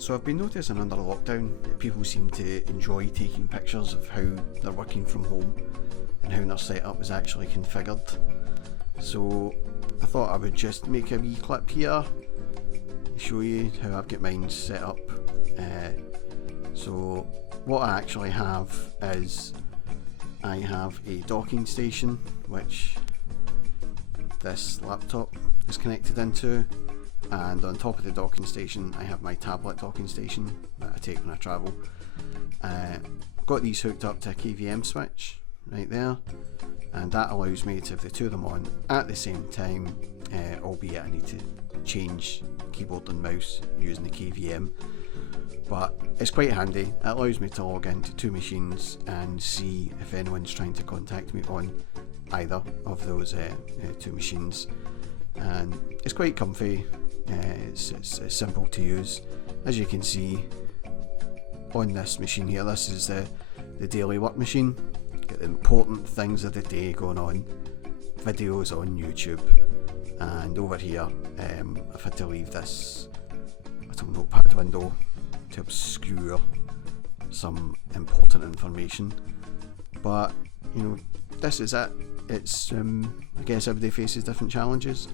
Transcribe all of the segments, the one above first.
So I've been noticing under lockdown that people seem to enjoy taking pictures of how they're working from home and how their setup is actually configured. So I thought I would just make a wee clip here and show you how I've got mine set up. So what I actually have is I have a docking station which this laptop is connected into, and on top of the docking station I have my tablet docking station that I take when I travel. Got these hooked up to a KVM switch right there, and that allows me to have the two of them on at the same time, albeit I need to change keyboard and mouse using the KVM, but it's quite handy. It allows me to log into two machines and see if anyone's trying to contact me on either of those two machines, and it's quite comfy. It's simple to use. As you can see on this machine here, this is the daily work machine. Get the important things of the day going on, videos on YouTube, and over here I've had to leave this little notepad window to obscure some important information, but you know, this is it. It's I guess everybody faces different challenges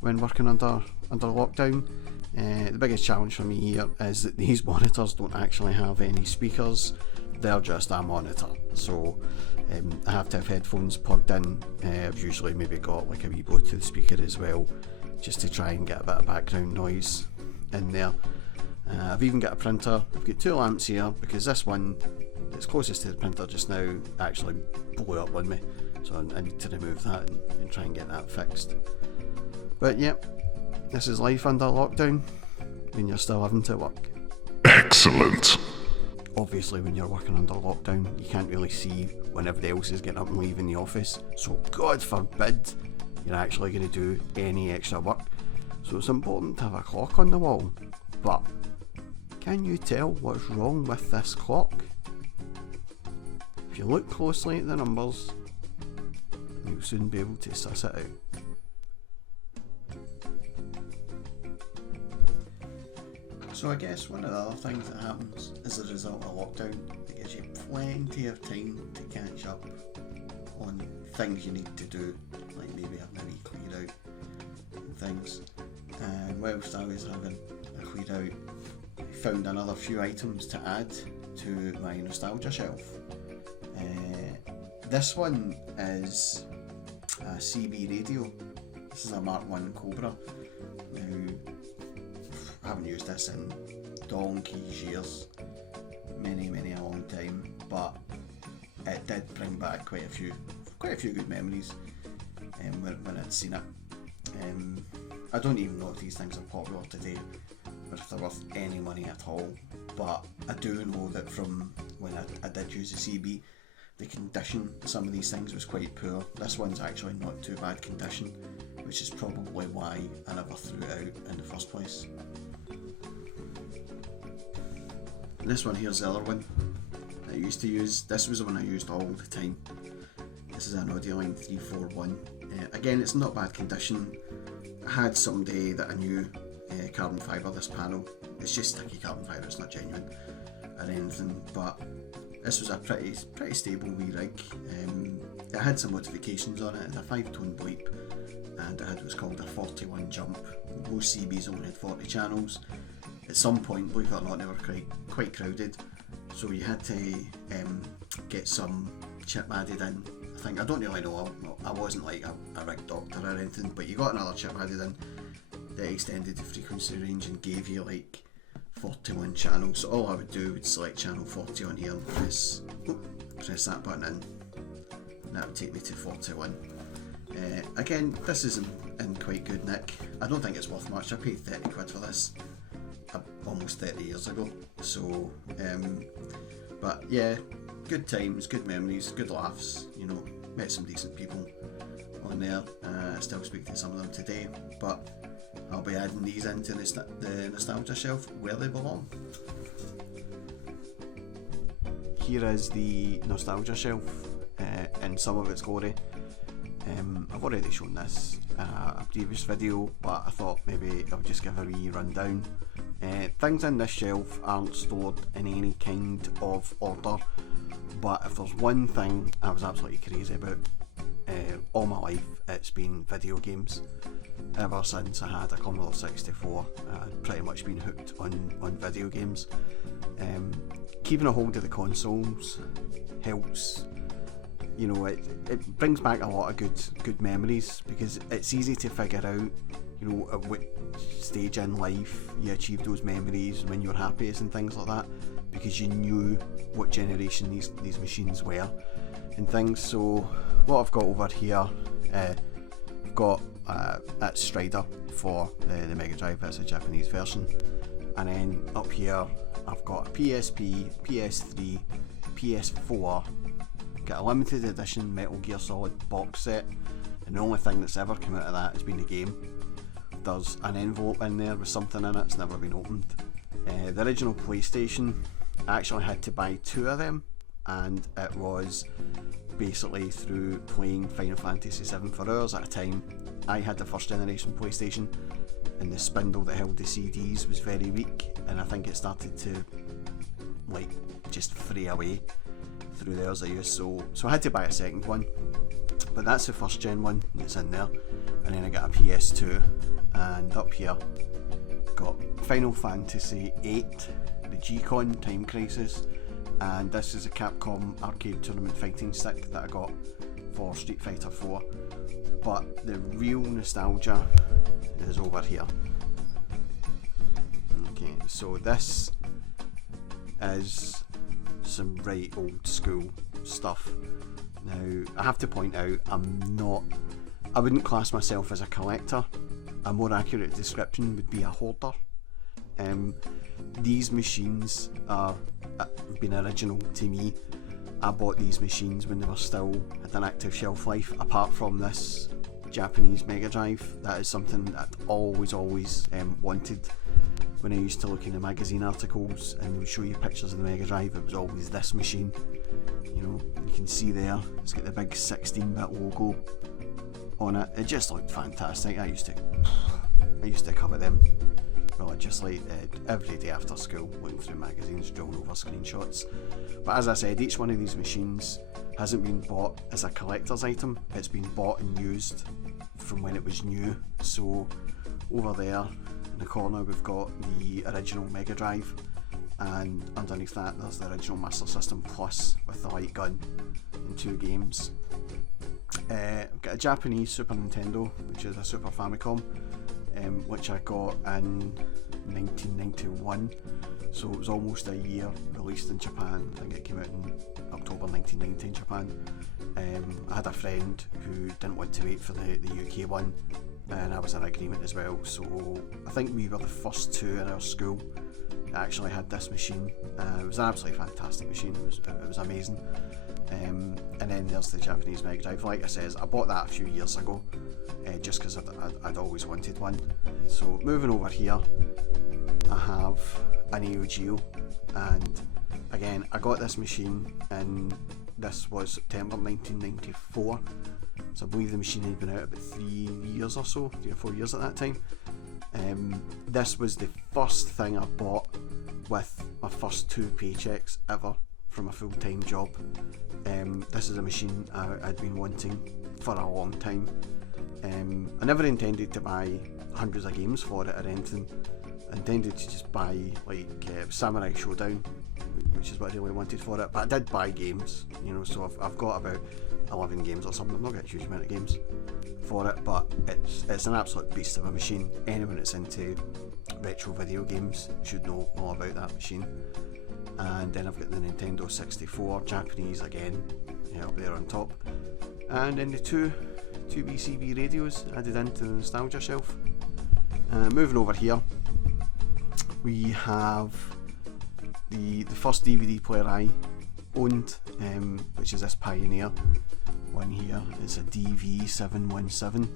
when working under lockdown. The biggest challenge for me here is that these monitors don't actually have any speakers, they're just a monitor, so I have to have headphones plugged in. I've usually maybe got like a wee Bluetooth speaker as well, just to try and get a bit of background noise in there. I've even got a printer. I've got two lamps here because this one that's closest to the printer just now actually blew up on me, so I need to remove that and try and get that fixed. But yep, this is life under lockdown when you're still having to work. Excellent. Obviously when you're working under lockdown you can't really see when everybody else is getting up and leaving the office, so God forbid you're actually going to do any extra work. So it's important to have a clock on the wall, but can you tell what's wrong with this clock? If you look closely at the numbers, you'll soon be able to suss it out. So I guess one of the other things that happens as a result of lockdown, it gives you plenty of time to catch up on things you need to do, like maybe having a wee clear out and things. And whilst I was having a clear out, I found another few items to add to my nostalgia shelf. This one is a CB radio. This is a Mark 1 Cobra. Now, I haven't used this in donkey's years, many a long time, but it did bring back quite a few good memories when I'd seen it. I don't even know if these things are popular today or if they're worth any money at all, but I do know that from when I did use the CB, the condition of some of these things was quite poor. This one's actually not too bad condition, which is probably why I never threw it out in the first place. This one here's the other one that I used to use. This was the one I used all the time. This is an Audioline 341. Again, it's not bad condition. I had somebody that I knew carbon fibre this panel. It's just sticky carbon fibre, it's not genuine or anything, but this was a pretty stable wee rig. It had some modifications on it. It had a 5-tone bleep, and it had what's called a 41 jump. Most CBs only had 40 channels. At some point, believe it or not, they were quite crowded, so you had to get some chip added in. I don't really know, I wasn't like a rig doctor or anything, but you got another chip added in that extended the frequency range and gave you like 41 channels. So all I would do would select channel 40 on here and press that button in, and that would take me to 41. Again, this is in quite good nick. I don't think it's worth much. I paid 30 quid for this almost 30 years ago, so but yeah, good times, good memories, good laughs, you know, met some decent people on there. I still speak to some of them today, but I'll be adding these into the nostalgia shelf where they belong. Here is the nostalgia shelf in some of its glory. I've already shown this in a previous video, but I thought maybe I'll just give a wee rundown. Things in this shelf aren't stored in any kind of order, but if there's one thing I was absolutely crazy about all my life, it's been video games. Ever since I had a Commodore 64, I've pretty much been hooked on video games. Keeping a hold of the consoles helps. You know, it brings back a lot of good memories, because it's easy to figure out, you know, at what stage in life you achieved those memories, when you were happiest and things like that, because you knew what generation these machines were and things. So what I've got over here, I've got that Strider for the Mega Drive. That's a Japanese version, and then up here I've got a PSP, PS3, PS4, got a limited edition Metal Gear Solid box set, and the only thing that's ever come out of that has been the game. There's an envelope in there with something in it, it's never been opened. The original PlayStation, I actually had to buy 2 of them, and it was basically through playing Final Fantasy VII for hours at a time. I had the first generation PlayStation, and the spindle that held the CDs was very weak, and I think it started to like just fray away through the hours I used, so I had to buy a second one. But that's the first gen one that's in there, and then I got a PS2, and up here got Final Fantasy VIII, the G-Con Time Crisis, and this is a Capcom arcade tournament fighting stick that I got for Street Fighter 4. But the real nostalgia is over here. Okay, so this is some right old school stuff. Now, I have to point out, I wouldn't class myself as a collector. A more accurate description would be a hoarder. These machines have been original to me. I bought these machines when they were still had an active shelf life. Apart from this Japanese Mega Drive, that is something that I always wanted. When I used to look in the magazine articles and they would show you pictures of the Mega Drive, it was always this machine. You know, you can see there, it's got the big 16-bit logo on it. It just looked fantastic. I used to cover them religiously every day after school, looking through magazines, drawing over screenshots. But as I said, each one of these machines hasn't been bought as a collector's item, it's been bought and used from when it was new. So over there in the corner we've got the original Mega Drive, and underneath that there's the original Master System Plus with the light gun and 2 games. I've got a Japanese Super Nintendo, which is a Super Famicom, which I got in 1991, so it was almost a year released in Japan. I think it came out in October 1990 in Japan. I had a friend who didn't want to wait for the UK one, and I was in agreement as well, so I think we were the first 2 in our school that actually had this machine. It was an absolutely fantastic machine, it was amazing. And then there's the Japanese Mega Drive. Like I says, I bought that a few years ago, just because I'd always wanted one. So moving over here, I have an Neo Geo, and again I got this machine and this was September 1994, so I believe the machine had been out about 3 years or so, 3 or 4 years at that time. This was the first thing I bought with my first 2 paychecks ever from a full-time job. This is a machine I'd been wanting for a long time. I never intended to buy hundreds of games for it or anything. I intended to just buy like Samurai Showdown, which is what I really wanted for it, but I did buy games, you know, so I've got about 11 games or something. I've not got a huge amount of games for it, but it's an absolute beast of a machine. Anyone that's into retro video games should know all about that machine. And then I've got the Nintendo 64, Japanese again, up there on top, and then the two BCB radios added into the nostalgia shelf. Moving over here, we have the first DVD player I owned, which is this Pioneer one here. It's a DV717.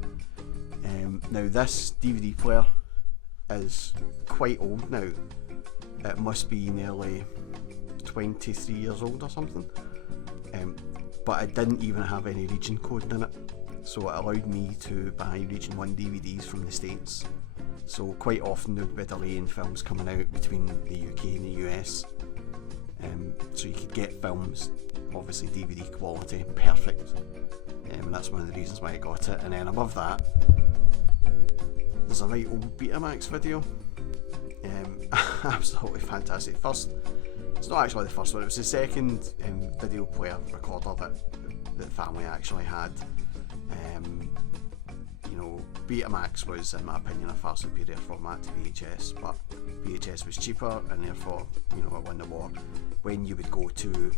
Now this DVD player is quite old now. It must be nearly 23 years old or something, but it didn't even have any region code in it, so it allowed me to buy region 1 DVDs from the States So quite often there would be a delay in films coming out between the UK and the US. So you could get films, obviously DVD quality, perfect. And that's one of the reasons why I got it. And then above that, there's a right old Betamax video. Absolutely fantastic. It's not actually the first one, it was the second video player recorder that the family actually had. Betamax was, in my opinion, a far superior format to VHS, but VHS was cheaper, and therefore, it won the war. When you would go to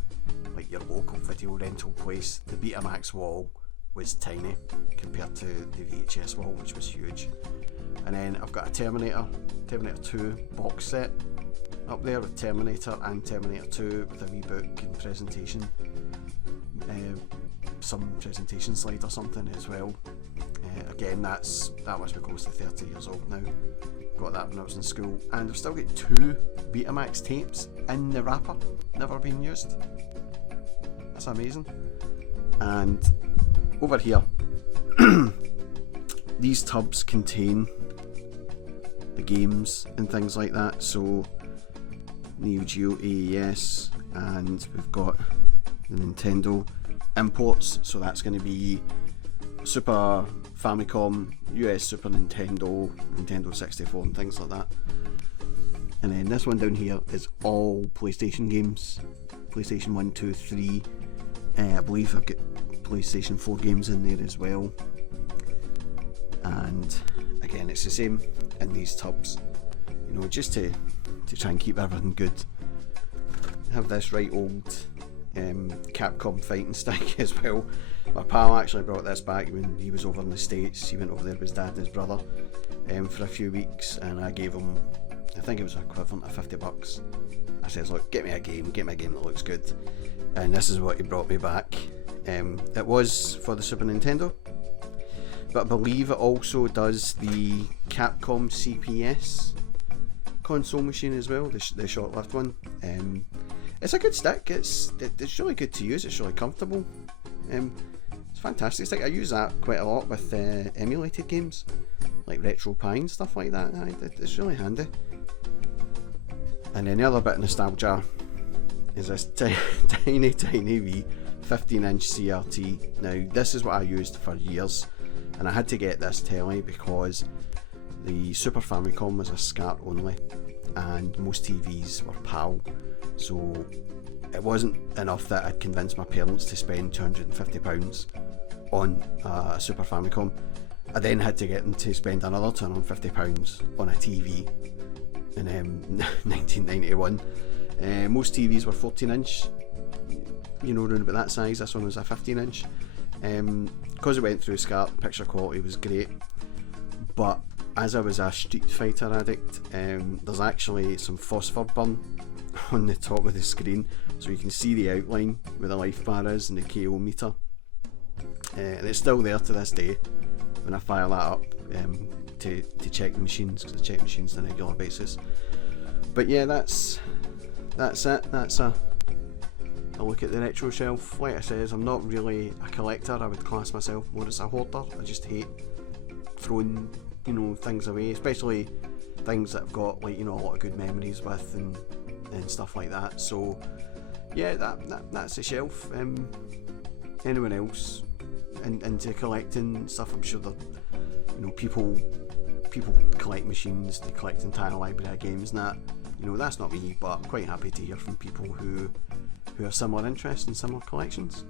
like your local video rental place, the Betamax wall was tiny compared to the VHS wall, which was huge. And then I've got a Terminator 2 box set up there with Terminator and Terminator 2 with a wee book and presentation, some presentation slide or something as well. Again, that must be close to 30 years old now. Got that when I was in school, and I've still got 2 Betamax tapes in the wrapper, never been used. That's amazing. And over here, these tubs contain the games and things like that. So Neo Geo AES, and we've got the Nintendo imports. So that's going to be Super Famicom, US Super Nintendo, Nintendo 64 and things like that. And then this one down here is all PlayStation games, PlayStation 1, 2, 3. I believe I've got PlayStation 4 games in there as well. And again, it's the same in these tubs, just to try and keep everything good. I have this right old Capcom fighting stick as well. My pal actually brought this back when he was over in the States. He went over there with his dad and his brother for a few weeks, and I gave him, I think it was equivalent of $50. I says, look, get me a game that looks good. And this is what he brought me back. It was for the Super Nintendo, but I believe it also does the Capcom CPS console machine as well, the short-lived one. It's a good stick. It's really good to use. It's really comfortable. It's a fantastic stick. I use that quite a lot with emulated games like Retro Pie and stuff like that. It's really handy. And then the other bit of nostalgia is this tiny wee 15-inch CRT. Now this is what I used for years, and I had to get this telly because the Super Famicom was a SCART only, and most TVs were PAL. So it wasn't enough that I'd convinced my parents to spend £250 on a Super Famicom. I then had to get them to spend another £250 on a TV in 1991. Most TVs were 14-inch, around about that size. This one was a 15-inch. Because it went through SCART, picture quality was great, but as I was a Street Fighter addict, there's actually some phosphor burn on the top of the screen, so you can see the outline where the life bar is and the KO meter, and it's still there to this day when I fire that up to check the machines, because I check machines on a regular basis. But yeah, that's it. That's a look at the retro shelf. Like I said, I'm not really a collector. I would class myself more as a hoarder. I just hate throwing things away, especially things that I've got a lot of good memories with and stuff like that. So yeah, that's the shelf. Anyone else into collecting stuff? I'm sure that people collect machines, they collect entire library of games and that. That's not me, but I'm quite happy to hear from people who are similar interests and similar collections.